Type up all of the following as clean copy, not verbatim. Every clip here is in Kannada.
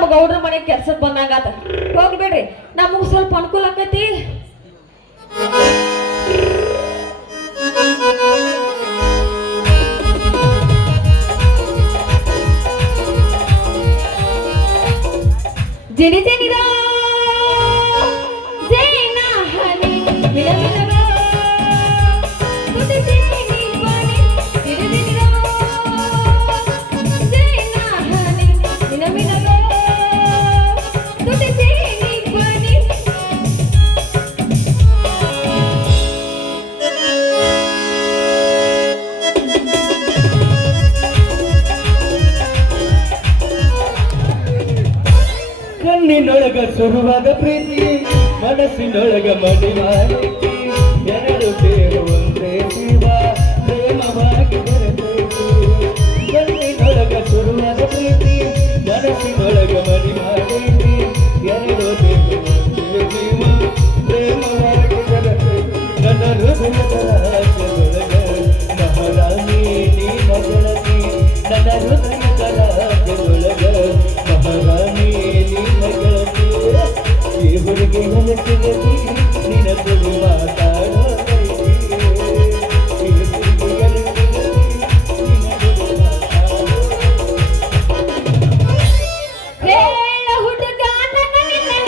ನಮ್ಮ ಗೌಡ್ರ ಮನೆ ಕೆಲ್ಸಕ್ಕೆ ಬಂದಂಗಾತ ಹೋಗ್ಬೇಡ್ರಿ ನಮಗ್ ಸ್ವಲ್ಪ ಅನುಕೂಲ ಆಕೈತಿ ಜಿನಿ ಜಿನಿದ ಜೈನ ಹನಿ ಮಿಲ ಮಿಲ ತುಟಿ ಜೈನಿ ಬನಿ ಜಿನಿ ಜಿನಿದ ಜೈನ ಹನಿ ಮಿಲ ಮಿಲ ತುಟಿ ಜೈನಿ ಬನಿ ಕಣ್ಣಿನೊಳಗ ಶುರುವಾದ ಪ್ರೀತಿ ಮನಸ್ಸಿನೊಳಗ ಮಡಿವಾಯಿತಿ ಎರಡು ಸೇರು ಒಂದೇ ಜೀವ ಪ್ರೇಮವಾಗಿ ಬೆರೆತೈತಿ ಕಣ್ಣಿನೊಳಗ ಶುರುವಾದ ಪ್ರೀತಿ ಮನಸ್ಸಿನೊಳಗ ಮಡಿವಾಯಿತಿ ಎರಡು ಸೇರು ಒಂದೇ ಜೀವ ಪ್ರೇಮವಾಗಿ ಬೆರೆತೈತಿ ನನ್ನ ಹೃದಯದ ರಾಜ್ಯದೊಳಗ ಮಹಾರಾಣಿ ನೀ ಮಗಳತಿ ನನ್ನ ಹೃದಯದ ರಾಜ್ಯದೊಳಗ ಮಹಾರಾಣಿ ಈ ಹುಡುಗಿ ನೆನಪಿನಲ್ಲಿ ನಿನ್ನ ತುಳು ಮಾತಾಡೋ ಈ ಹುಡುಗಿ ನೆನಪಿನಲ್ಲಿ ನಿನ್ನ ತುಳು ಮಾತಾಡೋ ಹೇಳ ಹುಡುಗ ನನ್ನ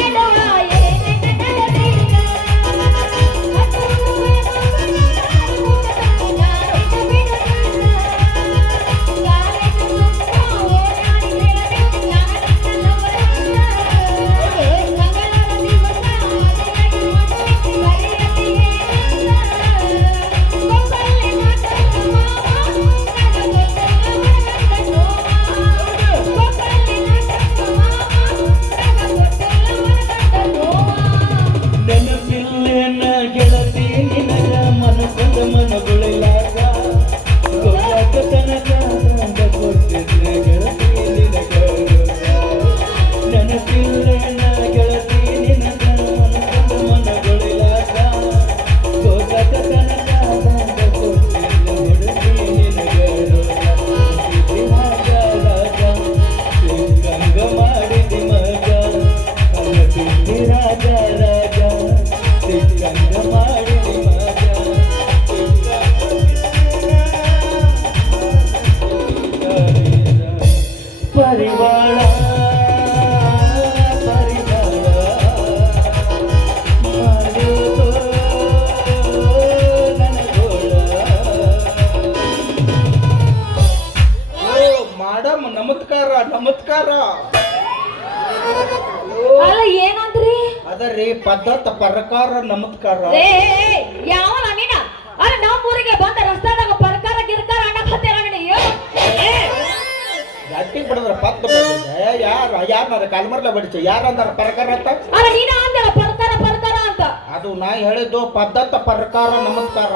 ನಡುವ ಏನೇ ನಡೆದಿಲ್ಲ ನೆನಪಿಲ್ಲೇನ ಗೆಳತಿ ನಿನಗ ಮನಸ್ಸದ ಮನಗುಳಿಲಾಗ ಗೊತ್ತಾಗ ತನಕ ಕೊಟ್ಟಿದ್ರೆ ಗೆಳತಿ ನಿನಗ ನೆನಪಿಲ್ಲೇನ ಗೆಳತಿ ನಿನಗ ಮನಸ್ಸದ ಮನಗುಳಿಲಾಗ ಗೊತ್ತಾಗ ತನಕ ಕೊಟ್ಟಿದ್ರೆ ಗೆಳತಿ ನಿನಗ ರಾಜ ಸಿಂಗಂಗ ಮಾಡಿದಿ ಮಗ ರಾಜ ರಾಜ ಸಿಂಗಂಗ ಮಾಡಿದಿ ಮಗ ಪರಿವಾಳ ಪರಿವಾಳ ಮಾಡುವುದು ನನಗೋಳ ಮೇಡಮ್ ನಮಸ್ಕಾರ ನಮಸ್ಕಾರ ಅಲ್ಲ ಏನಂದ್ರಿ ಅದರಿ ಪದ್ಧತ ಪ್ರಕಾರ ನಮಸ್ಕಾರ ಏ ಯಾವ ನೀನ ಅಲ್ಲ ನಮ್ಮ ಊರಿಗೆ ಬಂದ ರಸ್ತಾದಾಗ ಪರ್ಕಾರ ಗಿರ್ಕಾರ ಅನ್ನಕ್ ಹತ್ತಿರ ಗಟ್ಟಿ ಬಿಡದ್ರ ಪತ್ತ ಬಂದಿದೆ ಯಾರ ಕಾಲ್ಮರ್ಲೆ ಬಡಿಚ ಯಾರ ಅಂದಾರ ಪ್ರಕಾರ ಅಂತ ಅಲ್ಲ ನೀನ ಅಂದಲ್ಲ ಪರ್ಕಾರ ಪರ್ಕಾರ ಅಂತ ಅದು ನಾ ಹೇಳಿದ್ದು ಪದ್ಧತ ಪ್ರಕಾರ ನಮಸ್ಕಾರ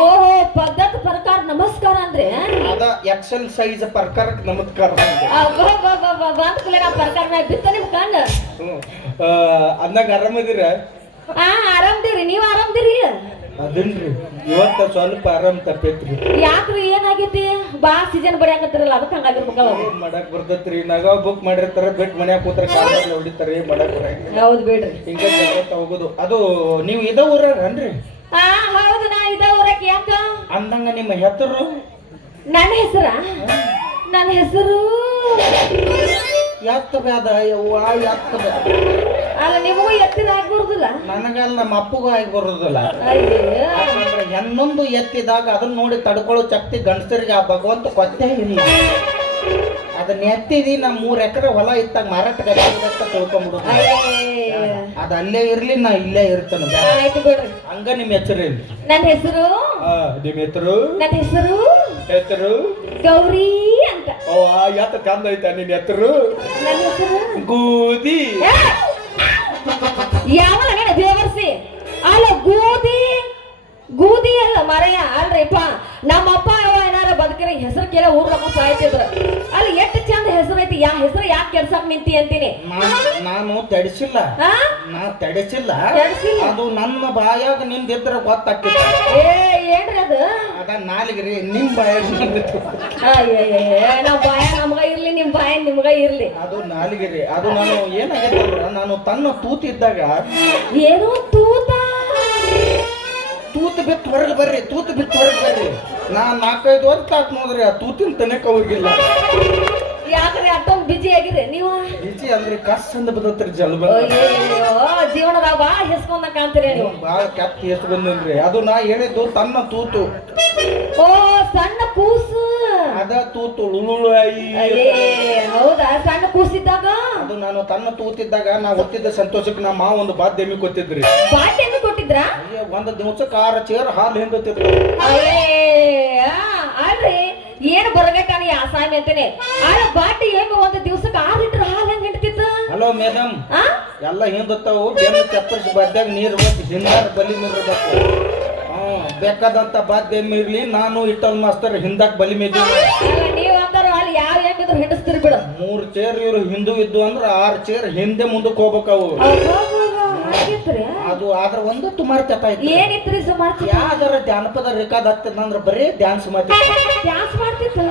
ಓಹೋ ಪದ್ಧತಿ ಪ್ರಕಾರ ನಮಸ್ಕಾರ ಅಂದ್ರೆ ಅದ ಎಕ್ಸೆಲ್ ಸೈಜ್ ಪ್ರಕಾರ ನಮಸ್ಕಾರ ಅಂದೆ. ಬಂದ ಕೂಡಲೇ ನಾ ಪ್ರಕಾರ ಬಿತ್ತ ನಿಮ್ ಕಣ್ಣ ಅಂದಂಗ ಆರಾಮದಿರ ಆರಾಮ್ದಿರಿ ನೀವ್ ಆರಾಮ್ದಿರಿ ಅದನ್ರಿ ಇವತ್ತ ಸ್ವಲ್ಪ ಆರಾಮ್ ತಪ್ಪೈತ್ರಿ ಯಾಕ್ರಿ ಏನಾಗೈತಿ ಬಾ ಸೀಸನ್ ಬಡಿಯಾಕತ್ತಿರಲ್ಲ ಅದಕ್ಕೆ ಹಂಗಾಗಿರ್ಬೇಕಲ್ಲ ಏನ್ ಮಾಡಕ್ ಬರ್ತೈತ್ರಿ ನಗ ಬುಕ್ ಮಾಡಿರ್ತಾರ ಬಿಟ್ ಮನ್ಯಾಗ ಕೂತ್ರ ಕಾಲ ಹೊಡಿತಾರ ಮಾಡಕ್ ಬರಂಗಿಲ್ಲ ಹೌದು ಬಿಡ್ರಿ ಹಿಂಗ ಜಾಗ್ರತೆ ಹೋಗುದು ಅದು ನೀವು ಇದ ಊರನ್ರಿ ಹೌದು ನಾ ಇದ ಊರಕ್ಕೆ ಯಾಕ ಅಂದಂಗ ನಿಮ್ಮ ಹೆಸರು ನನ್ನ ಹೆಸರ ನನ್ನ ಹೆಸರು ಎತ್ತದ ಅದ ಯವ್ವ ಎತ್ತದ ಅಲ್ಲ ನಿಮಗೂ ಎತ್ತಿದ ಆಗ್ಬಾರ್ದಿಲ್ಲ ನನಗಲ್ಲ ನಮ್ಮ ಅಪ್ಪಗೂ ಆಗಿ ಬರೋದಿಲ್ಲ ಅಯ್ಯೋ ಯಾಕಂದ್ರೆ ಹೆಣ್ಣೊಂದು ಎತ್ತಿದಾಗ ಅದನ್ನ ನೋಡಿ ತಡ್ಕೊಳ್ಳೋ ಶಕ್ತಿ ಗಂಡಸರಿಗೆ ಆ ಭಗವಂತ ಕೊಟ್ಟೇ ಇಲ್ಲ ಅದನ್ನ ಎತ್ತಿದಿ ನಮ್ 3 ಎಕರೆ ಹೊಲ ಇತ್ತಾಗ ಮಾರಾಟಕ್ಕೆ ತಿಳ್ಕೊಂಡ್ಬಿಡು ಅದ ಅಲ್ಲೇ ಇರ್ಲಿ ನಾ ಇಲ್ಲೇ ಇರ್ತೇನೆ ಆಯ್ತು ಬಿಡ್ರಿ ಹಂಗ ನಿಮ್ ಹೆಸರೇನು ನನ್ನ ಹೆಸರು ನಿಮ್ ಹೆಸರು ನನ್ನ ಹೆಸರು ಹೆಸರು ಗೌರಿ ಅಂತ ಓ ಯಾತ ಚಂದ ಐತ ನಿನ್ ಹೆಸರು ನನ್ನ ಹೆಸರು ಗೋಧಿ ಯಾವ ಬೇವರ್ಸಿ ಅಲ್ಲ ಗೋಧಿ ಗೂದಿ ಅಲ್ಲ ಮರೆಯ ಅಲ್ರಿಪ್ಪ ನಮ್ಮ ಅಪ್ಪ ಅವ ಏನಾರ ಬದುಕಿರ ಹೆಸರು ಕೇಳ ಊರ್ ನಮ್ಮ ಸಾಯ್ತಿದ್ರ ಅಲ್ಲಿ ಎಷ್ಟು ಚಂದ ಹೆಸರು ಐತಿ ಹೆಸರು ಯಾಕೆ ಕೆಡ್ಸಕ್ ನಿಂತಿ ಅಂತೀನಿ. ನಾನು ತಡಿಸಿಲ್ಲ, ಆ? ನಾ ತಡಿಸಿಲ್ಲ. ತಡ್ಸಿಲ್ಲ? ಅದು ನನ್ನ ಬಾಯಾಗ ನಿಂದಿದ್ರ ಗೊತ್ತಾಗ್ತಿತ್ತು. ಏನ್ರಿ ಅದು? ಅದ ನಾಲಿಗ್ರಿ ನಿಮ್ ಬಾಯಾಗ ನಿಂದಿತ್ತು. ನಾವ್ ಬಾಯ ನಮ್ಗ ಇರ್ಲಿ, ನಿಮ್ ಬಾಯ ನಿಮ್ಗ ಇರ್ಲಿ. ಅದು ನಾಲಿಗಿರಿ. ಅದು ನಾನು ಏನಾಗೈತೆ ಅಂದ್ರ, ನಾನು ತನ್ನ ತೂತಿದ್ದಾಗ ಏನು ತೂತ ತೂತು ಬಿತ್ತು ಹೊರಗೆ ಬರ್ರಿ, ತೂತು ಬಿತ್ತು ಹೊರಗೆ ಬರ್ರಿ. ನಾನ್ 4-5 ವರ್ಷ ಆತ್ ನೋಡ್ರಿ ಆ ತೂತಿನ ತನಕ ಹೋಗಿಲ್ಲ. ಯಾಕ್ರಿ ಅಷ್ಟೊಂದು ಬಿಜಿ ಆಗಿರಿ ನೀವು? ಬಿಜಿ ಅಂದ್ರೆ ಕಸ್ ಅಂದ ಬದತ್ರಿ ಜಲ್ಬ. ಜೀವನದಾಗ ಬಾಳ ಹೆಸ್ಕೊಂಡ ಕಾಣ್ತೀರಿ ನೀವು. ಬಾಳ ಕೆಟ್ಟ ಹೆಸರು ಬಂದ್ರಿ. ಅದು ನಾ ಹೇಳಿದ್ದು ತನ್ನ ತೂತು. ಓ ಸಣ್ಣ ಕೂಸು. ಅದ ತೂತು ಉಳುಳು ಆಯಿ. ಹೌದಾ? ಸಣ್ಣ ಕೂಸಿದ್ದಾಗ ಅದು ನಾನು ತನ್ನ ತೂತಿದ್ದಾಗ ನಾ ಒತ್ತಿದ್ದ ಸಂತೋಷಕ್ಕೆ ನಮ್ಮ ಮಾವ ಒಂದು ಬಾದ್ಯಮಿ ಕೊತ್ತಿದ್ರಿ. ಬಾಟೆಯನ್ನು ಕೊಟ್ಟಿದ್ರ? ಒಂದು ದಿವಸಕ್ಕೆ 6 ಚೇರ್ ಹಾಲು ಹಿಂದತ್ತಿದ್ರು. ಅಲ್ರಿ ಏನು ಬರಗಟ್ಟಾನ ಈ ಆಸಾಮಿ ಅಂತಾನೆ. ಬಾಟಿ ಹೆಂಗ ಒಂದು ದಿವಸಕ್ಕೆ 6 ಲೀಟರ್ ಹಾಲು ಹೆಂಗ್ ಹಿಡ್ತಿತ್ತು? ಹಲೋ ಮೇಡಮ್, ಎಲ್ಲ ಹಿಂದತ್ತವು. ಬೆನ್ನು ಚಪ್ಪರಿಸಿ ಬಾದ್ಯಾಗ ನೀರು ಹೋಗಿ ಹಿಂದಾರ ಬಲಿ ಮೀರ್ಬೇಕು. ಬೇಕಾದಂತ ಬಾದ್ಯಮಿ ಇರ್ಲಿ, ನಾನು ಇಟ್ಟಲ್ ಮಾಸ್ತರ್ ಹಿಂದಕ್ ಬಲಿ ಮೀದಿ. ನೀವ್ ಅಂತಾರ ಅಲ್ಲಿ ಯಾವ ಹೆಂಗಿದ್ರು ಹಿಡಿಸ್ತೀರಿ ಬಿಡು. 3 ಚೇರ್ ಇವ್ರು ಹಿಂದೂ ಇದ್ದು ಅಂದ್ರೆ 6 ಚೇರ್ ಹಿಂದೆ ಮುಂದಕ್ಕೆ ಹೋಗ್ಬೇಕವು. ಅದು ಆದ್ರ ಒಂದು ತುಮಾರ್ ಚಟ ಐತಿ. ಏನಿತ್ರಿ ಸುಮಾರು? ಯಾವ್ದಾರ ಜಾನಪದ ರೇಖಾದ ಹತ್ತದಂದ್ರ ಬರೀ ಡ್ಯಾನ್ಸ್ ಮಾಡ್ತಿತ್ತು. ಡ್ಯಾನ್ಸ್ ಮಾಡ್ತಿತ್ತು?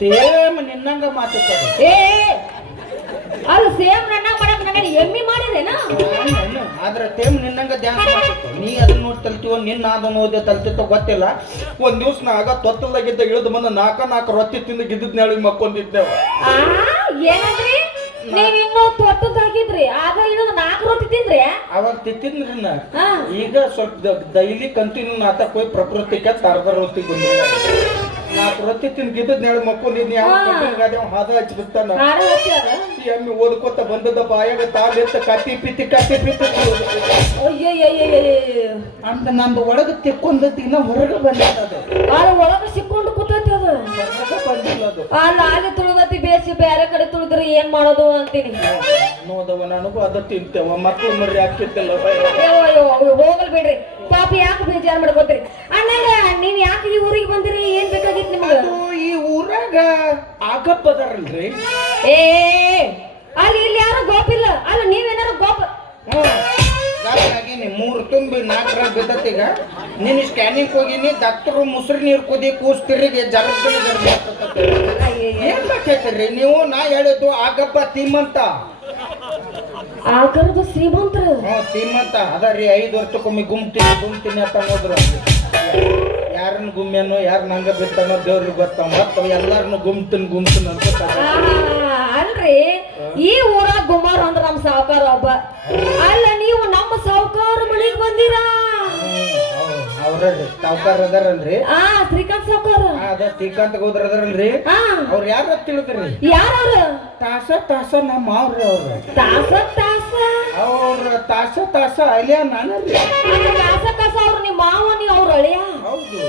ತೇಮ್ ನಿನ್ನಂಗ ಮಾತಾಡ್ತಾರೆ. ಅದು ಸೇಮ್ ನನ್ನ ಮಾಡಕ್ ನನಗೆ ಎಮ್ಮಿ ಮಾಡಿದೇನ? ಆದ್ರೆ ತೇಮ್ ನಿನ್ನಂಗ ಡ್ಯಾನ್ಸ್ ಮಾಡ್ತಿತ್ತು. ನೀ ಅದನ್ನ ನೋಡಿ ತಲ್ತೀವೋ, ನಿನ್ನ ಅದನ್ನ ಓದಿ ತಲ್ತಿತ್ತೋ ಗೊತ್ತಿಲ್ಲ. ಒಂದ್ ದಿವ್ಸ ನಾ ಆಗ ತೊತ್ತಲ್ದಾಗಿದ್ದ ಇಳಿದು ಬಂದ 4 ರೊಟ್ಟಿ ತಿಂದು ಗಿದ್ದಿದ್ ನಾಳಿಗೆ ಮಕ್ಕೊಂದಿದ್ದೇವ. ಏನಂದ್ರಿ? ನೀವ್ ಇನ್ನೂ ತೊಟ್ಟದಾಗಿದ್ರಿ, ಆಗ ಇನ್ನೊಂದು 4 ರೊಟ್ಟಿ ತಿಂದ್ರಿ? ಅವಾಗ ತಿಂತಿದ್ರಿ ನಾ. ಈಗ ಸ್ವಲ್ಪ ಡೈಲಿ ಕಂಟಿನ್ಯೂ ನಾತಕ್ ಹೋಗಿ ಪ್ರಕೃತಿಗೆ ಅರ್ಧ ರೊಟ್ಟಿ ಬಂದಿಲ್ಲ. 4 ರೊಟ್ಟಿ ತಿಂದು ಗಿದ್ದದ್ ನಾಳೆ ಮಕ್ಕೊಂಡಿದ್ನಿ. ಹಾದ ಹಚ್ಚಿಬಿಡ್ತಾನ. ಎಮ್ಮಿ ಓದ್ಕೋತ ಬಂದದ ಬಾಯಾಗ ತಾಲೆತ್ತ ಕತ್ತಿ ಪಿತ್ತಿ ಅಂತ ನಂದು ಒಳಗೆ ತಿಕ್ಕೊಂಡತಿ. ಇನ್ನ ಹೊರಗೆ ಬಂದಿರ್ತದ. ಒಳಗೆ ಸಿಕ್ಕೊಂಡು ಕೂತೈತಿ ಅದು. ಬಂದಿಲ್ಲ ಅದು. ಅಲ್ಲಿ ತುಳಿದತಿ ಬೇಸಿ ಬೇರೆ ಕಡೆ ತುಳಿದ್ರೆ ಏನ್ ಮಾಡೋದು ಅಂತೀನಿ. ನೋದವ ನನಗೂ ಅದ ತಿಂತೇವ. ಮಕ್ಕಳು ಮರಿ ಹಾಕಿದ್ದಲ್ಲ. ಹೋಗಲ್ ಬಿಡ್ರಿ ಪಾಪ. ಯಾಕೆ ಬೇಜಾರು ಮಾಡ್ಕೋತೀರಿ? ಅಣ್ಣಾಗ ನೀವ್ ಯಾಕೆ ಈ ಊರಿಗೆ ಬಂದಿರಿ? ಏನ್ ಬೇಕಾಗಿತ್ತು ನಿಮ್ಗೆ? ಈ ಊರಾಗ ಆಗಪ್ಪದಾರಲ್ರಿ. ಅಲ್ಲಿ ಇಲ್ಲಿ ಯಾರು ಗೋಪಿಲ್ಲ. ಅಲ್ಲ ನೀವೇನಾರು ಗೋಪ. ಹಾಗಾಗಿ 3 ತುಂಬಿ 4 ಬಿದ್ದತ್ತೀಗ. ನೀನು ಸ್ಕ್ಯಾನಿಂಗ್ ಹೋಗಿನಿ. ಡಾಕ್ಟರ್ ಮುಸ್ರಿ ನೀರು ಕುದಿ ಕೂಸ್ತಿರಿಗೆ ಏನ್ ಬೇಕಾಯ್ತಿರಿ ನೀವು? ನಾ ಹೇಳಿದ್ದು ಆಗಪ್ಪ ತೀಮಂತ. ಆಗರದ ಶ್ರೀಮಂತರು. ತೀಮಂತ ಅದರಿ. 5 ವರ್ಷಕ್ಕೊಮ್ಮೆ ಗುಮ್ತೀನಿ ಅಂತ ನೋಡ್ರು. ಯಾರನ್ನ ಗುಮ್ಮೇನೋ ಯಾರು ನಂಗ ಬಿತ್ತಾನೋ ದೇವ್ರಿಗೆ ಗೊತ್ತಾವ. ಮತ್ತ ಎಲ್ಲಾರನ್ನು ಗುಮ್ತೀನಿ ಅನ್ಕೋತ. ಅಲ್ರಿ ಈ ಊರಾಗ ಗುಮಾರ್ ಅಂದ್ರ ನಮ್ ಸಾವುಕಾರ ಒಬ್ಬ. ಅಲ್ಲ ನೀವು ನಮ್ಮ ಸಾವುಕಾರ ಮನೆಗ್ ಬಂದಿರಾ? ಅವ್ರಿ ಸಾವುಕಾರ ಅದಾರಲ್ರಿ. ಶ್ರೀಕಾಂತ್ ಸಾವುಕಾರ. ಅದ ಶ್ರೀಕಾಂತ್ ಗೌಡ್ರ ಅದಾರಲ್ರಿ. ಅವ್ರ ಯಾರ ತಿಳಿದ್ರಿ? ಯಾರವ್ರು? ತಾಸ ನಮ್ಮ ಮಾವ್ರಿ. ಅವ್ರು ತಾಸ ಅಲಿಯ ನಾನಲ್ರಿ. ತಾಸ ಅವ್ರು ನಿಮ್ಮ ಮಾವ, ನೀವು ಅವ್ರ ಅಳಿಯ? ಹೌದು.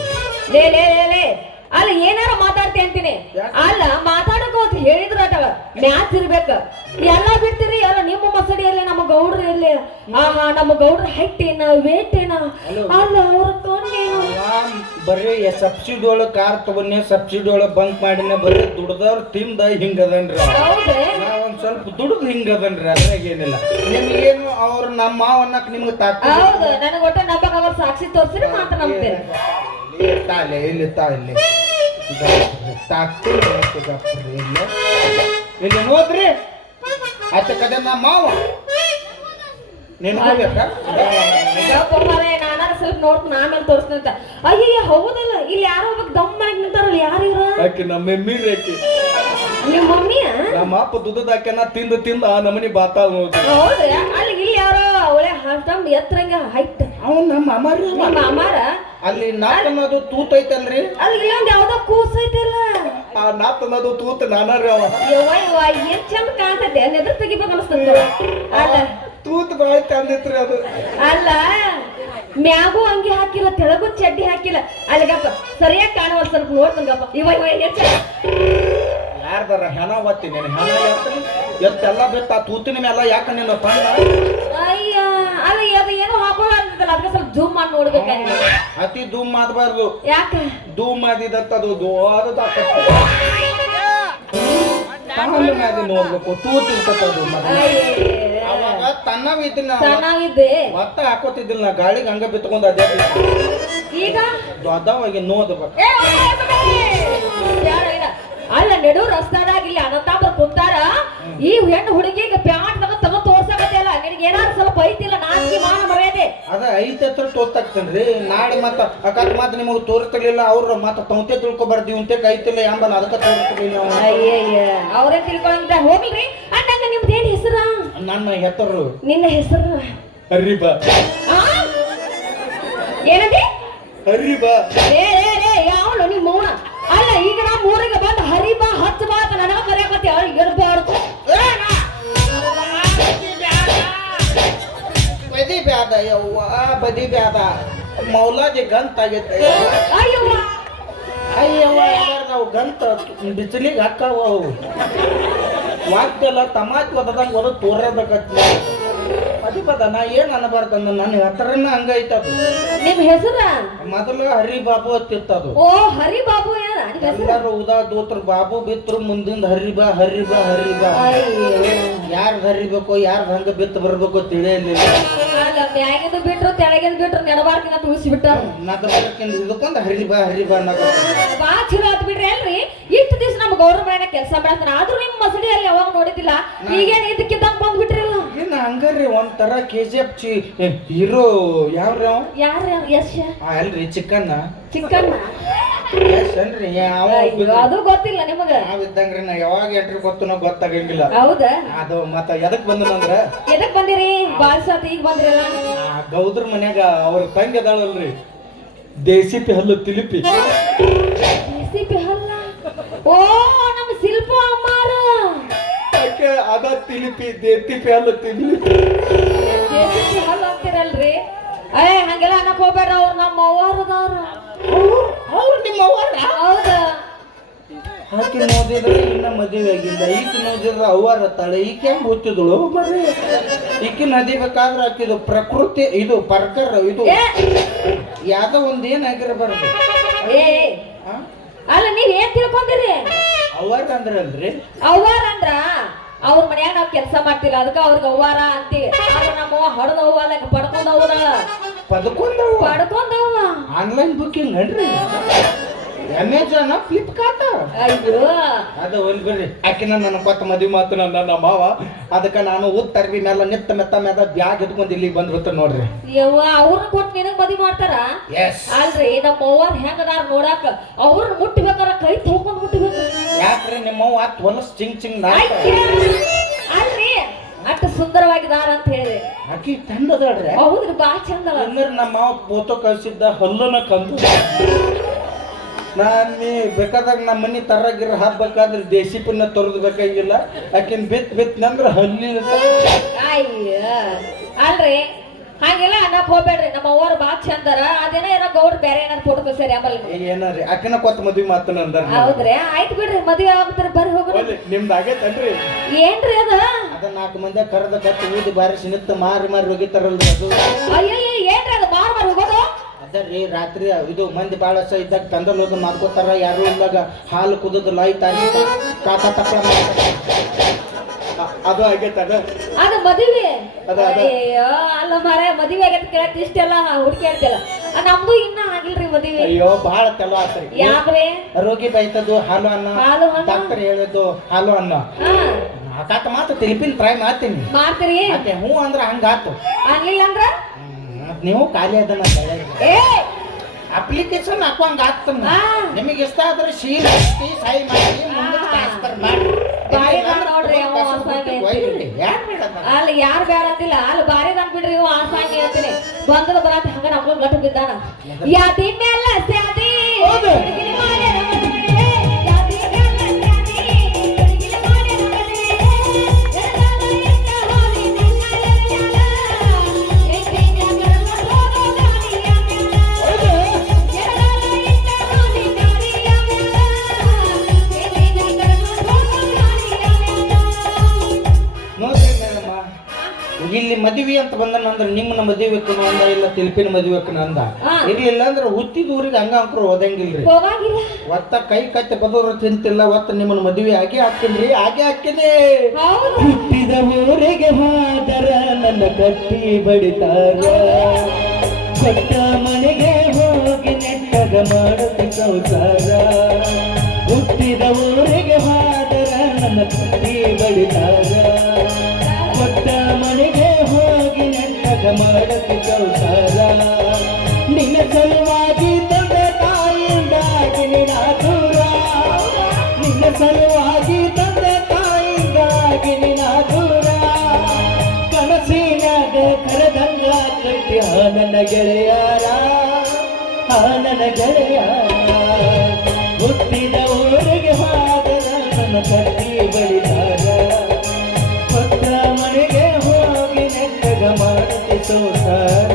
ಲೇ ಅಲ್ಲ ಏನಾರ ಮಾತಾಡ್ತಿ ಅಂತೀನಿ. ಅಲ್ಲ ಮಾತಾಡಕ ಹೇಳಿದ್ರ ಮ್ಯಾಚ್ ಇರ್ಬೇಕ. ಎಲ್ಲ ಬಿಡ್ತೀರಿ. ಎಲ್ಲ ನಿಮ್ಮ ಮಸಡಿ ಎಲ್ಲ ನಮ್ಮ ಗೌಡ್ರ ಎಲ್ಲಿ? ನಮ್ಮ ಗೌಡ್ರ ಹೈಟ್ ಏನ ವೇಟ್ ಏನ? ಅಲ್ಲ ಅವ್ರ ಕಣ್ಣೇನು? ಬರೀ ಸಬ್ಸಿಡಿ ಒಳಗೆ ಕಾರ್ ತಗೊಂಡಿ, ಸಬ್ಸಿಡಿ ಒಳಗೆ ಬಂಕ್ ಮಾಡಿನ. ಬರೀ ದುಡ್ದವ್ರು ತಿಂದ ಹಿಂಗದನ್ರಿ. ಒಂದ್ ಸ್ವಲ್ಪ ದುಡ್ದು ಹಿಂಗದನ್ರಿ. ಅದ್ರಾಗ ಏನಿಲ್ಲ. ನಿಮ್ಗೇನು ಅವ್ರ ನಮ್ಮ ಮಾವ ಅನ್ನಕ್ ನಿಮ್ಗೆ ಹೌದು. ನನಗೆ ಒಟ್ಟ ನಂಬಕ್ ಅವ್ರ ಸಾಕ್ಷಿ ತೋರ್ಸಿರಿ ಮಾತ್ರ ನಂಬ್ತೇನೆ. ಇಲ್ಲಿ ನೋಡ್ರಿ. ಆತ ಕಡೆ ನಮ್ಮ ಮಾವ ನೆನ್ಕೋಬೇಕಾ? ನಾನಾರ ಸ್ವಲ್ಪ ನೋಡ್ತೀನಿ, ಆಮೇಲೆ ತೋರಿಸ್ತಂತ. ಅಯ್ಯ ಹೌದಲ್ಲ, ಇಲ್ಲಿ ಯಾರೋ ಹೋಗ್ಬೇಕು ದಮ್ ಮಾಡಿ ನಿಂತಾರಲ್ಲ. ಯಾರು ಇವ್ರ? ಆಕೆ ನಮ್ಮ ಮಮ್ಮಿ ರೇಖೆ. ನಿಮ್ಮ ಮಮ್ಮಿಯ? ನಮ್ಮ ಅಪ್ಪ ದುಡ್ಡದ ಹಾಕ್ಯಾನ ತಿಂದು ಆ ನಮನಿ ಬಾತಾಲ್ ನೋಡ್ರಿ. ಹೌದ್ರಿ? ಅಲ್ಲಿ ಇಲ್ಲಿ ಯಾರೋ ಒಳ್ಳೆ ಹಾಸ್ಟಮ್ ಎತ್ತರಂಗ ಹೈಟ್. ಅವ್ನು ನಮ್ಮ ಅಮಾರ. ನಿಮ್ಮ ಅಮಾರ ಅಲ್ಲಿ ನಾತನದು ತೂತ್ ಐತಲ್ರಿ. ಅಲ್ಲಿ ಇಲ್ಲೊಂದ್ ಯಾವ್ದೋ ಕೂಸ್ ಐತಲ್ಲ. ಆ ನಾತನದು ತೂತ್ ನಾನಾರ್ರಿ. ಅವ ಏನ್ ಚಂದ ಕಾಣ್ತೈತೆ. ನೆದ್ರ ತೆಗಿಬೇಕು ಅನಿಸ್ತದ. ಅಲ್ಲ ತೂತ್ ಬಾಳ ಚಂದಿತ್ರಿ ಅದು. ಅಲ್ಲ ಮ್ಯಾಗೂ ಅಂಗಿ ಹಾಕಿಲ್ಲ, ತೆಳಗೂ ಚಡ್ಡಿ ಹಾಕಿಲ್ಲ. ಅಲ್ಲಿಗಪ್ಪ ಸರಿಯಾಗಿ ಕಾಣುವ ಸ್ವಲ್ಪ ನೋಡ್ತಂಗಪ್ಪ. ಯಾರ್ದಾರ ಹೆಣ ಓದ್ತೀನಿ. ಹೆಣ ಎತ್ತೆಲ್ಲ ಬಿತ್ತ ತೂತಿನ ಮೇಲೆ ಯಾಕ ನೀನು ತಂದ? ಅಯ್ಯ ಅಲ್ಲ ಅದು ಏನೋ ಹಾಕೋ ಕಾಣಿಸ್ತಲ್ಲ ಅದಕ್ಕೆ ಸ್ವಲ್ಪ ಜೂಮ್ ಮಾಡಿ ನೋಡ್ಬೇಕಾಗಿ ಅತಿ ಧೂಮ್ ಮಾಡಬಾರ್ದು. ಯಾಕ ಧೂಮ್ ಮಾಡಿದತ್ತದು ದೊಡ್ಡದು ನೋಡ್ಬೇಕು ತೂತ್ ಇರ್ತದದು. ಅವಾಗ ತನ್ನವಿದ್ದಿಲ್ಲ ಚೆನ್ನಾಗಿದ್ದೆ ಒತ್ತ ಹಾಕೋತಿದ್ದಿಲ್ಲ ನಾ ಗಾಳಿಗೆ ಹಂಗ ಬಿತ್ಕೊಂಡ್ ಅದೇ ಈಗ ದೊಡ್ಡವಾಗಿ ನೋಡ್ಬೇಕು. ಅಲ್ಲ ನೆಡು ರಸ್ತಾದಾಗ ಇಲ್ಲಿ ಅನಂತಾಬ್ರ ಕುಂತಾರ ಈ ಹೆಣ್ಣು ಹುಡುಗಿಗೆ ಪ್ಯಾಂಟ್ ತಗೋ ತೋರ್ಸಕತ್ತಲ್ಲ ನಿನಗೆ ಏನಾದ್ರು ಸ್ವಲ್ಪ ಐತಿಲ್ಲ ನಾಚಿಕೆ ಮಾನ ಮರ್ಯಾದೆ ಅದ ಐತೆ ಹತ್ರ ತೋರ್ತಾಕ್ತೇನ್ರಿ. ನಾಳೆ ಮತ್ತ ಅಕಸ್ಮಾತ್ ನಿಮಗ್ ತೋರಿಸ್ತಿರ್ಲಿಲ್ಲ ಅವ್ರ ಮತ್ತ ತೌತೆ ತಿಳ್ಕೊಬಾರ್ದು ಇವಂತೆ ಐತಿಲ್ಲ ಎಂಬಲ್ಲ ಅದಕ್ಕೆ ತೋರಿಸ್ತಿರ್ಲಿಲ್ಲ. ಅಯ್ಯಯ್ಯ ಅವ್ರೇ ತಿಳ್ಕೊಂಡ ಹೋಗ್ಲಿ ಅಂದಂಗ ನಿಮ್ದೇನ್ ಹೆಸರ? ನನ್ನ ಹೆಸರು ನಿನ್ನ ಹೆಸರು ಹರಿಬಾ. ಏನಂದಿ? ಹರಿಬಾ. ಯಾವಳು ನಿಮ್ಮ ಮೌನ? ಅಲ್ಲ ಈಗ ನಾ ಊರಿಗೆ ಬಂದು ಹರಿಬಾ ಹಚ್ಚ ಬಾ ಅಂತ ನನಗ ಕರೆಯಕತ್ತಿ ಇರ್ಬಾರ್ದು. ಬದಿ ಬ್ಯಾದ ಯವ್ವ ಬದಿ ಬ್ಯಾದ ಮೌಲಾದಿ ಗಂತ ಆಗೈತೆ. ಅಯ್ಯವ್ವ ಅಯ್ಯವ್ವ ನಾವು ಗಂತ ಬಿಸಿಲಿಗೆ ಹಾಕಾವ ಅವು ವಾಕ್ಯಲ್ಲ ತಮಾಕ್ ಒದದಂಗ ಒದ ತೋರಬೇಕತ್ ಅದಿ ಬದ ನಾ ಏನ್ ಅನ್ನಬಾರ್ದು ನನ್ನ ಹತ್ರನ ಹಂಗೈತದು. ನಿಮ್ ಹೆಸರ? ಮೊದಲು ಹರಿಬಾಬು ಅತ್ತಿತ್ತದು. ಓ ಹರಿಬಾಬು ಎಲ್ಲಾರು ಉದಾ ದೋತ್ರ ಬಾಬು ಬಿತ್ರು ಮುಂದಿಂದ ಹರಿಬಾ ಹರಿಬಾ ಹರಿಬಾ. ಯಾರ್ದು ಹರಿಬೇಕು ಯಾರ್ದು ಹಂಗ ಬಿತ್ತು ಬರ್ಬೇಕು ತಿಳಿಯಲಿಲ್ಲ. ಅಲ್ಲ ಮ್ಯಾಗಿಂದು ಬಿಟ್ರು ತೆಳಗಿಂದ ಬಿಟ್ರು ನೆಡಬಾರ್ಕಿನ ತುಳಿಸಿ ಬಿಟ್ಟಾರ. ನದಬರ್ಕಿಂದ ಹಿಡ್ಕೊಂಡು ಹರಿಬಾ ಹರಿಬಾ ಅನ್ನೋದು ಬಾ ಚಲೋ ಆತ್ ಬಿಡ್ರಿ. ಅಲ್ರಿ ಇಷ್ಟು ದಿವ್ಸ ನಮ್ ಗೌರ್ಮೆಂಟ್ ಕೆಲಸ ಮಾಡ್ತಾರ ಆದ್ರೂ ನಿಮ್ ಮಸಡಿಯಲ್ಲಿ ಯಾವಾಗ ನೋಡಿದಿಲ್ಲ. ಈಗೇನ್ ಇದಕ್ಕಿದ್ದಂಗ ಬಂದ್ಬಿಟ್ರಿಲ್ಲ. ಏನ್ ಹಂಗಾರಿ ಒಂಥರ KGF ಹೀರೋ ಯಾವ್ರಿ ಅವ? ಯಾರ ಯಶ್? ಅಲ್ರಿ ಚಿಕ್ಕಣ್ಣ ಚಿಕ್ಕಣ್ಣ ಯಶ್ ಅನ್ರಿ ಅದು ಗೊತ್ತಿಲ್ಲ ನಿಮಗ? ನಾವಿದ್ದಂಗ್ರಿ ನಾ ಯಾವಾಗ ಎಂಟ್ರಿ ಗೊತ್ತನೋ ಗೊತ್ತಾಗಂಗಿಲ್ಲ. ಹೌದಾ? ಅದು ಮತ್ತ ಎದಕ್ ಬಂದನಂದ್ರ ಎದಕ್ ಬಂದಿರಿ? ಬಾಲ್ಸಾತ್ ಈಗ ಬಂದಿರಲ್ಲ. ಗೌದ್ರ ಮನ್ಯಾಗ ಅವ್ರ ತಂಗಿ ಅದಾಳಲ್ರಿ ದೇಸಿಪಿ ಹಲ್ಲು ತಿಲಿಪಿ. ರೆಸಿಪಿ ಹಲ್ಲ? ಓ ನಮ್ಮ ಶಿಲ್ಪ ಅಮ್ಮಾರ ಅದ ತಿಲಿಪಿ ದೇಸಿಪಿ ಹಲ್ಲು ತಿಲಿಪಿ. ರೆಸಿಪಿ ಹಲ್ಲ ಅಂತೀರಲ್ರಿ? ಹಂಗೆಲ್ಲ ಅನ್ನಕ್ ಹೋಗ್ಬೇಡ್ರ. ಅವ್ರು ನಮ್ಮ ಅವ್ವಾರದವ್ರ. ಅವ್ರು ನಿಮ್ಮ ಅವ್ವಾರ? ಹೌದಾ? ಆಕೆ ನೋಡಿದ್ರೆ ಇನ್ನ ಮದುವೆ ಆಗಿಲ್ಲ. ಈಕೆ ನೋಡಿದ್ರೆ ಅವ್ವಾರ ತಾಳೆ. ಈಕೆ ಹೆಂಗ್ ಗೊತ್ತಿದ್ಳು ಬರ್ರಿ. ಈಕೆ ನದಿಬೇಕಾದ್ರೆ ಆಕಿದು ಪ್ರಕೃತಿ ಇದು ಪರ್ಕರ್ ಇದು ಯಾವ್ದೋ ಒಂದ್ ಏನಾಗಿರಬಾರ್ದು. ಏ ಅಲ್ಲ ನೀವ್ ಏನ್ ತಿಳ್ಕೊಂಡಿರಿ? ಅವ್ವಾರ ಅಂದ್ರಲ್ರಿ? ಅವ್ವಾರ ಅಂದ್ರ ಅವ್ರ ಮನ್ಯಾಗ ನಾವ್ ಕೆಲಸ ಮಾಡ್ತಿಲ್ಲ ಅದಕ್ಕ ಅವ್ರಿಗೆ ಅವ್ವಾರ ಅಂತೀವಿ. ಆದ್ರೆ ನಮ್ಮ ಹೊಡೆದ ಅವ್ವಲ್ಲ ಪಡ್ಕೊಂಡವ್ರ ಪಡ್ಕೊಂಡವ್ವ. ಆನ್ಲೈನ್ ಬುಕ್ಕಿಂಗ್ ಅನ್ರಿ ಅಮೆಜಾನ್ ಫ್ಲಿಪ್ಕಾರ್ಟ್. ಅಯ್ಯೋ ಅದು ಒಂದ್ ಬಿಡ್ರಿ. ಆಕಿನ ನನ್ನ ಕೊತ್ತ ಮದುವೆ ಮಾತು ನನ್ನ ಮಾವ. ಅದಕ್ಕೆ ನಾನು ಉತ್ತರ್ವಿ ಮೇಲೆ ನಿತ್ತ ಮೆತ್ತ ಮೇದ ಬ್ಯಾಗ್ ಎತ್ಕೊಂಡ್ ಇಲ್ಲಿಗೆ ಬಂದ್ಬಿಡ್ತ ನೋಡ್ರಿ. ಯವ್ವ ಅವ್ರನ್ನ ಕೊಟ್ಟು ನಿನಗ್ ಮದುವೆ ಮಾಡ್ತಾರ? ಅಲ್ರಿ ನಮ್ಮ ಅವ್ವಾರ ಹೆಂಗದಾರ ನೋಡಾಕ ಅವ್ರನ್ನ ಮುಟ್ಟಬೇಕಾರ ಕೈ ತೊಳ್ಕೊಂಡ್ ಮುಟ್ಟಬೇಕು. ಯಾಕ್ರಿ ನಿಮ್ಮ ಅವ್ವ ಅತ್ ಹೊಲಸ್ ಚಿಂಗ್ ಚಿಂಗ್ ಅಲ್ರಿ ಅಷ್ಟು ಸುಂದರವಾಗಿದಾರ ಅಂತ ಹೇಳಿ. ಆಕಿ ತಂದದಾಳ್ರಿ. ಹೌದ್ರಿ ಬಾ ಚಂದ. ಅಂದ್ರೆ ನಮ್ಮ ಮಾವ ಫೋಟೋ ಕಳ್ಸಿದ್ದ ಹಲ್ಲನ ಕಂದು. ನಾನ್ ನೀ ಬೇಕಾದಾಗ ನಮ್ಮ ಮನಿ ತರಗಿರ ಹಾಕ್ಬೇಕಾದ್ರೆ ದೇಸಿಪನ್ನ ತೊರೆದು ಬೇಕಾಗಿಲ್ಲ. ಆಕಿನ್ ಬಿತ್ತಂದ್ರ ಹಲ್ಲಿನ. ಅಯ್ಯ ಅಲ್ರಿ ಹಾಗೆಲ್ಲ ಅನ್ನಕ್ ಹೋಗ್ಬೇಡ್ರಿ. ನಮ್ಮ ಅವ್ವಾರ ಬಾ ಚಂದಾರ. ಅದೇನೋ ಏನೋ ಗೌಡ್ರ ಬೇರೆ ಏನಾದ್ರು ಫೋಟೋ ಕಳ್ಸ್ಯಾರಿ ಆಮೇಲೆ ಏನಾರಿ ಆಕಿನ ಕೊತ್ತ ಮದ್ವಿ ಮಾತನ ಅಂದಾರ. ಹೌದ್ರಿ ಆಯ್ತು ಬಿಡ್ರಿ ಮದ್ವೆ ಆಗ್ತಾರ ಬರ್ರಿ ಹೋಗ್ರಿ. ನಿಮ್ದು ಆಗೈತನ್ರಿ? ಏನ್ರಿ ಅದ? ಅದ 4 ಮಂದಿ ಕರೆದ ಕತ್ತು ಊದಿ ಬಾರಿಸಿ ನಿತ್ತ ಮಾರಿ ಹೋಗಿತಾರಲ್ರಿ ಅದು. ಅಯ್ಯಯ್ಯ ಏನ್ರಿ ಅದು ಮಾರ್ ಹೋಗೋದು? ಅದರಿ ರಾತ್ರಿ ಇದು ಮಂದಿ ಬಾಳ ಇದ್ದಾಗ ತಂದಲ್ಲಿ ಹೋಗಿ ಮಾಡ್ಕೋತಾರ. ಯಾರು ಇಲ್ಲಾಗ ಹಾಲು ಕುದದು ಲೈ ತಾರಿ ಕಾಕ ತಪ್ಪಳ ಅದು ಆಗೈತೆ. ಅದು ಮದುವೆ? ಅಯ್ಯೋ ಅಲ್ಲ ಮಾರ ಮದುವೆ ಆಗೈತೆ ಕೇಳಕ್ ಇಷ್ಟೆಲ್ಲ ಹುಡುಕ್ಯಾಡ್ತಿಲ್ಲ. ನಮ್ದು ಇನ್ನ ಆಗಿಲ್ರಿ ಮದುವೆ. ಅಯ್ಯೋ ಬಾಳ ತೆಲ ಆತ್ರಿ. ಯಾಕ್ರಿ? ರೋಗಿ ಬೈತದ್ದು ಹಾಲು ಅನ್ನ, ಡಾಕ್ಟರ್ ಹೇಳಿದ್ದು ಹಾಲು ಅನ್ನ. ಆಕಾತ ಮಾತು ತಿರುಪಿನ ಟ್ರೈ ಮಾಡ್ತೀನಿ. ಮಾಡ್ತೀರಿ? ಹ್ಞೂ ಅಂದ್ರ ಹಂಗ ಆತು. ಆಗ್ಲಿಲ್ಲ ಅಂದ್ರ ನೀವು ಖಾಲಿ ಅದನ್ನ ಅಪ್ಲಿಕೇಶನ್ ಹಾಕುವಂಗ ಆಗ್ತದ. ನಿಮಗೆ ಇಷ್ಟ ಆದ್ರೆ ಶೀಲ್ ಸಹಿ ಮಾಡಿ ಮುಂದೆ ಟ್ರಾನ್ಸ್ಫರ್ ಮಾಡಿ. ಅಲ್ಲಿ ಯಾರು ಬೇಡ ಅಂತಿಲ್ಲ. ಅಲ್ಲಿ ಬಾರಿ ಬಿಡ್ರಿ ಆಸಾಂಗಿ ಹೇಳ್ತೀನಿ. ಬಂದದ ಬರಾತ ಹಂಗ ನಮ್ಗೊಂದು ಗಟ್ಟು ಬಿದ್ದಾನ. ಯಾದಿ ಮೇಲ ಸ್ಯಾದಿ ಇಲ್ಲಿ ಮದುವೆ ಅಂತ ಬಂದನಂದ್ರ ನಿಮ್ಮನ್ನ ಮದುವೆಕ್ಕನು ಅಂದ ಇಲ್ಲ ತಿಲ್ಪಿನ ಮದುವೆಕ್ಕನು ಅಂದ ಹಾ. ಇರ್ಲಿಲ್ಲ ಅಂದ್ರೆ ಹುಟ್ಟಿದ ಊರಿಗೆ ಹಂಗ ಅಂಕರು ಓದಂಗಿಲ್ರಿ ಹೋಗಂಗಿಲ್ಲ. ಒತ್ತ ಕೈ ಕತ್ತೆ ಬದೋರು ತಿಂತಿಲ್ಲ ಒತ್ತ ನಿಮ್ಮನ್ನ ಮದುವೆ ಆಗಿ ಹಾಕಿನ್ರಿ ಹಾಗೆ ಹಾಕಿನಿ ಹೌದು. ಹುಟ್ಟಿದ ಊರಿಗೆ ಹೋದರ ನನ್ನ ಕಟ್ಟಿ ಬಡಿತಾರ ಕೊಟ್ಟ ಮನೆಗೆ ಹೋಗಿ ನೆಟ್ಟಗ ಮಾಡುತ್ತ ಸಂಸಾರ ಹುಟ್ಟಿದ ಊರಿಗೆ ಹೋದರ ನನ್ನ ಕಟ್ಟಿ ಬಡಿತಾರ ಕೊಟ್ಟ ಮನೆಗೆ ಹೋಗಿ ನೆಟ್ಟಗ ಮಾಡುತ್ತ ಸಂಸಾರ ನಿನ್ನ ಸಲುವಾಗಿ ತಂದ ತಾಯಿಂದಾಗಿ ನಿನ್ನ ದೂರ ನಿನ್ನ ಸಲುವಾಗಿ ತಂದ ತಾಯಿಂದಾಗಿ ನಿನ್ನ ದೂರ ಕನಸಿನಾಗ ಕರೆದಂಗ ಕಟ್ಟಿ ನನ್ನ ಗೆಳೆಯಾರ ನನ್ನ ಗೆಳೆಯಾರ ಹುಟ್ಟಿದ ಊರಿಗೆ ಹೋದರ ನನ್ನ ಕಟ್ಟಿ ಬಳಿದಾರ ಕೊಟ್ಟ ಮನೆಗೆ ಹೋಗಿ ನೆಟ್ಟಗ ಮಾಡುತ್ತೆ ಸಂಸಾರ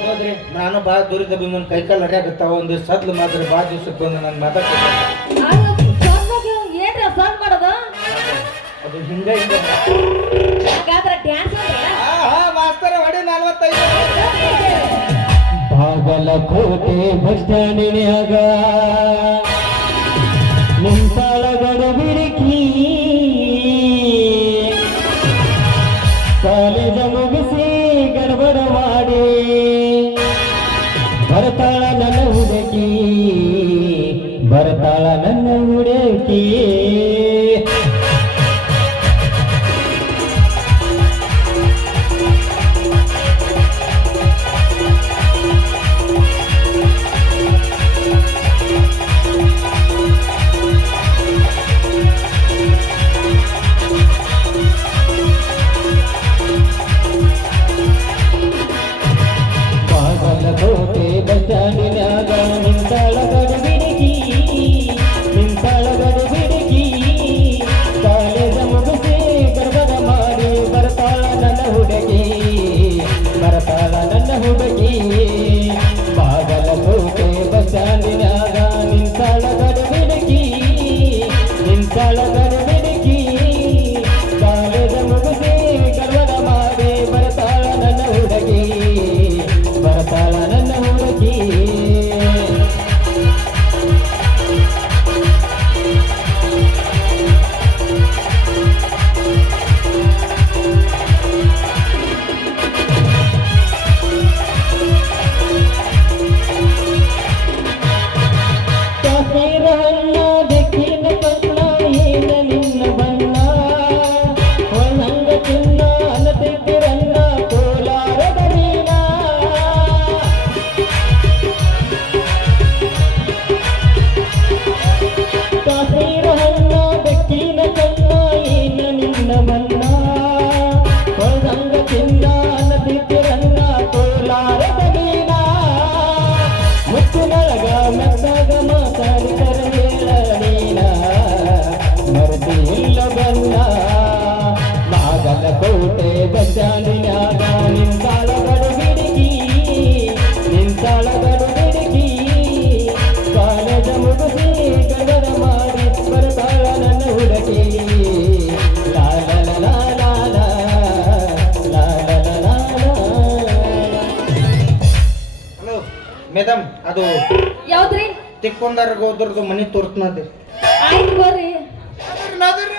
ಹೌದ್ರಿ ನಾನು ಭಾಳ ದೂರದ ಬಂದು ಕೈಕಾಲು ಹರಿಯಾಗತ್ತಾವ ಒಂದು ಸದ್ಲು ಮಾತ್ರ ಭಾಳ ದಿವ್ಸಕ್ಕೆ ಬಂದು ನಾನು ಮಾತಾಡ್ತೀನಿ ಅದು ಸಣ್ಣಗೆ ಏನ್ರಿ ಸಣ್ಣ ಮಾಡೋದು? ಅದು ಹಿಂಗ ಹಿಂಗ ಹಾಗಾದ್ರೆ ಡ್ಯಾನ್ಸ್ ಅಂದ್ರೆ ಮಾಸ್ತರ ಹೊಡಿ 45 ಬಾಗಲಕೋಟೆ ಬಸ್ ಸ್ಟ್ಯಾಂಡಿನ್ಯಾಗ ನಿಂತಾಳ ಗಡಬಿಡಿಕಿ ಕಾಲೇಜ ಮುಗಿಸಿ ಗಡಬಡ ಮಾಡಿ ಬರ್ತಾಳ ನನ್ನ ಹುಡುಗಿ ಬರ್ತಾಳ ನನ್ನ ಹುಡುಗಿ ಬಾಗಲಕೋಟೆ ಬಸ್ ಸ್ಟ್ಯಾಂಡಿನ್ಯಾಗ ನಿಂತಾಳ ಗಡಬಿಡಿಗಿ ನಿಂತಾಳ ಗಡಬಿಡಿಗಿ ಕಾಲೇಜ ಮುಗಿಸಿ ಗರ್ಭದ ಮಾಡಿ ಬರ್ತಾಳ ನನ್ನ ಹುಡುಗಿ ಬರ್ತಾಳ ನನ್ನ ಹುಡುಗಿ ಬಾಗಲಕೋಟೆ ಬಸ್ ಸ್ಟ್ಯಾಂಡಿನ್ಯಾಗ ನಿಂತಾಳ ಗಡಬಿಡಿಗಿ ನಿಂತಾಳ ಗಡಬಿಡಿಗಿ ಕಾಲೇಜ ಮುಗಿಸಿ ಗರ್ಭದ ಮಾಡಿ ಬರ್ತಾಳ ನನ್ನ ಹುಡುಗಿ ಬರ್ತಾಳ ನನ್ನ ಹುಡುಗಿ ಕಾಶ್ಮೀರ ಹಣ್ಣ ಬೆಕ್ಕಿನ ಕಣ್ಣ ಏನ ನಿನ್ನ ಬಣ್ಣ ಹೊನ್ನಂಗ ಚಿನ್ನ ಅನ್ನತಿರನ್ನ ಕೋಲಾರದ ನೀನ ಕಾಶ್ಮೀರ ಹಣ್ಣ ಬೆಕ್ಕಿನ ಕಣ್ಣ ಏನ ನಿನ್ನ ಬಣ್ಣ ಹೊನ್ನಂಗ ಚಿನ್ನ ಅನ್ನತಿರನ್ನ ಕೋಲಾರದ ನೀನ ಮುತ್ತಿನೊಳಗ ಮೆತ್ತಾಗ ಮಾತಾಡಿದರ ಹೇಳ ನೀನ ಮರದಿ ಇಲ್ಲ ಬನ್ನ ಬಾಗಲಕೋಟೆ ಬಸ್ ಸ್ಟ್ಯಾಂಡಿನ್ಯಾಗ ನಿಂತಾಳ ಗಡಬಿಡಿಗಿ ನಿಂತಾಳ ಗಡಬಿಡಿಗಿ ಕಾಲೇಜ ಮುಗಿಸಿ ಗಡಬಡ ಮಾಡಿ ಬರ್ತಾಳ ನನ್ನ ಹುಡುಗಿ ಲಾ ಲಾ ಲಾ ಲಾ ಲಾ ಲಾ ಲಾ ಲಾ ಲಾ ಲಾ. ಹಲೋ ಮೇಡಮ್ ಅದು ಯಾವ್ದ್ರಿ? ತಿಕ್ಕೊಂಡಾರ್ಗ ಹೋದ್ರದ್ದು ಮನಿ ತೋರ್ತನದೆ ಆಯ್ತು ಬರ್ರಿ. ನದರಿ